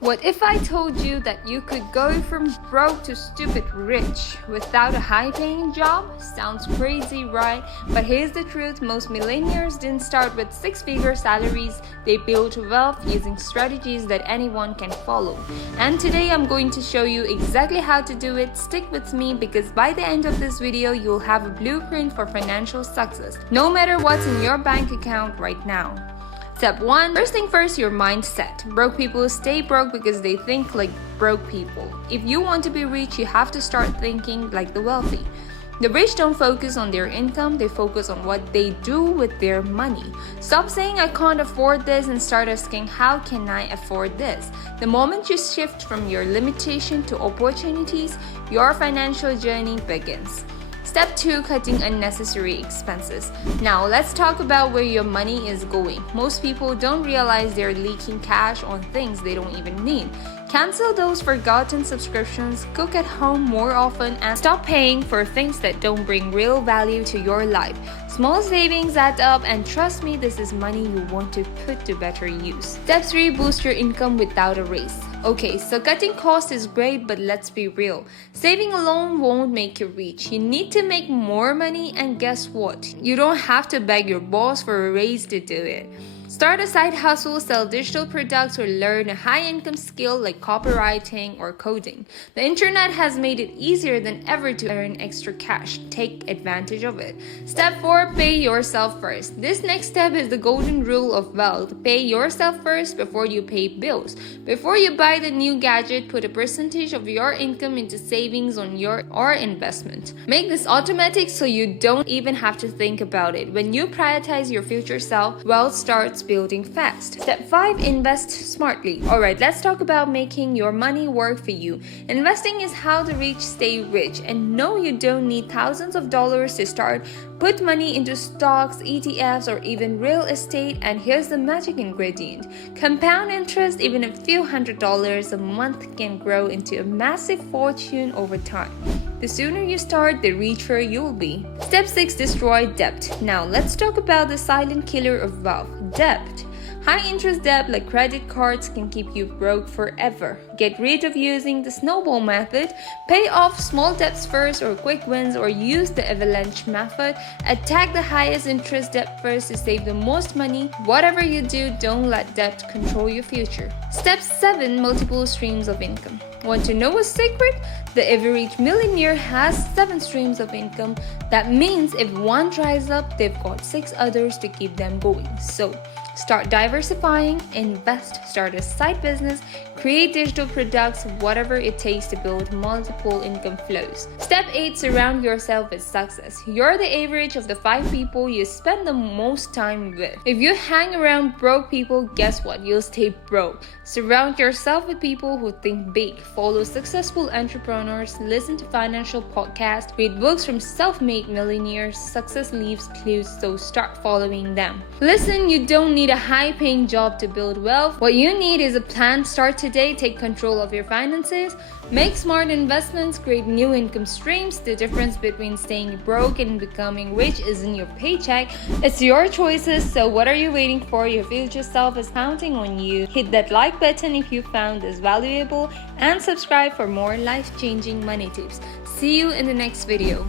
What if I told you that you could go from broke to stupid rich without a high-paying job? Sounds crazy, right? But here's the truth, most millionaires didn't start with six-figure salaries. They built wealth using strategies that anyone can follow. And today I'm going to show you exactly how to do it. Stick with me because by the end of this video, you'll have a blueprint for financial success, no matter what's in your bank account right now. Step 1. First thing first, your mindset. Broke people stay broke because they think like broke people. If you want to be rich, you have to start thinking like the wealthy. The rich don't focus on their income, they focus on what they do with their money. Stop saying I can't afford this and start asking how can I afford this? The moment you shift from your limitation to opportunities, your financial journey begins. Step 2. Cutting unnecessary expenses. Now let's talk about where your money is going. Most people don't realize they're leaking cash on things they don't even need. Cancel those forgotten subscriptions, cook at home more often, and stop paying for things that don't bring real value to your life. Small savings add up, and trust me, this is money you want to put to better use. Step 3. Boost your income without a race. Okay, so cutting costs is great, but let's be real. Saving alone won't make you rich. You need to make more money, and guess what? You don't have to beg your boss for a raise to do it. Start a side hustle, sell digital products, or learn a high-income skill like copywriting or coding. The internet has made it easier than ever to earn extra cash. Take advantage of it. Step 4. Pay yourself first. This next step is the golden rule of wealth. Pay yourself first before you pay bills. Before you buy the new gadget, put a percentage of your income into savings or investment. Make this automatic so you don't even have to think about it. When you prioritize your future self, wealth starts building fast. Step 5. Invest smartly. Alright, let's talk about making your money work for you. Investing is how the rich stay rich. And no, you don't need thousands of dollars to start. Put money into stocks, ETFs, or even real estate, and here's the magic ingredient. Compound interest. Even a few $100s a month can grow into a massive fortune over time. The sooner you start, the richer you'll be. Step 6. Destroy debt. Now let's talk about the silent killer of wealth, debt. High interest debt like credit cards can keep you broke forever. Get rid of using the snowball method. Pay off small debts first or quick wins, or use the avalanche method. Attack the highest interest debt first to save the most money. Whatever you do, don't let debt control your future. Step 7. Multiple streams of income. Want to know a secret? The average millionaire has 7 streams of income. That means if one dries up, they've got 6 others to keep them going. So start diversifying, invest, start a side business, create digital products, whatever it takes to build multiple income flows. Step 8. Surround yourself with success. You're the average of the 5 people you spend the most time with. If you hang around broke people, guess what? You'll stay broke. Surround yourself with people who think big. Follow successful entrepreneurs, listen to financial podcasts, read books from self-made millionaires. Success leaves clues, so start following them. Listen, you don't need a high-paying job to build wealth. What you need is a plan. Start today, take control of your finances, make smart investments, create new income streams. The difference between staying broke and becoming rich isn't your paycheck, it's your choices. So what are you waiting for? Your future self is counting on you. Hit that like button if you found this valuable and subscribe for more life-changing money tips. See you in the next video.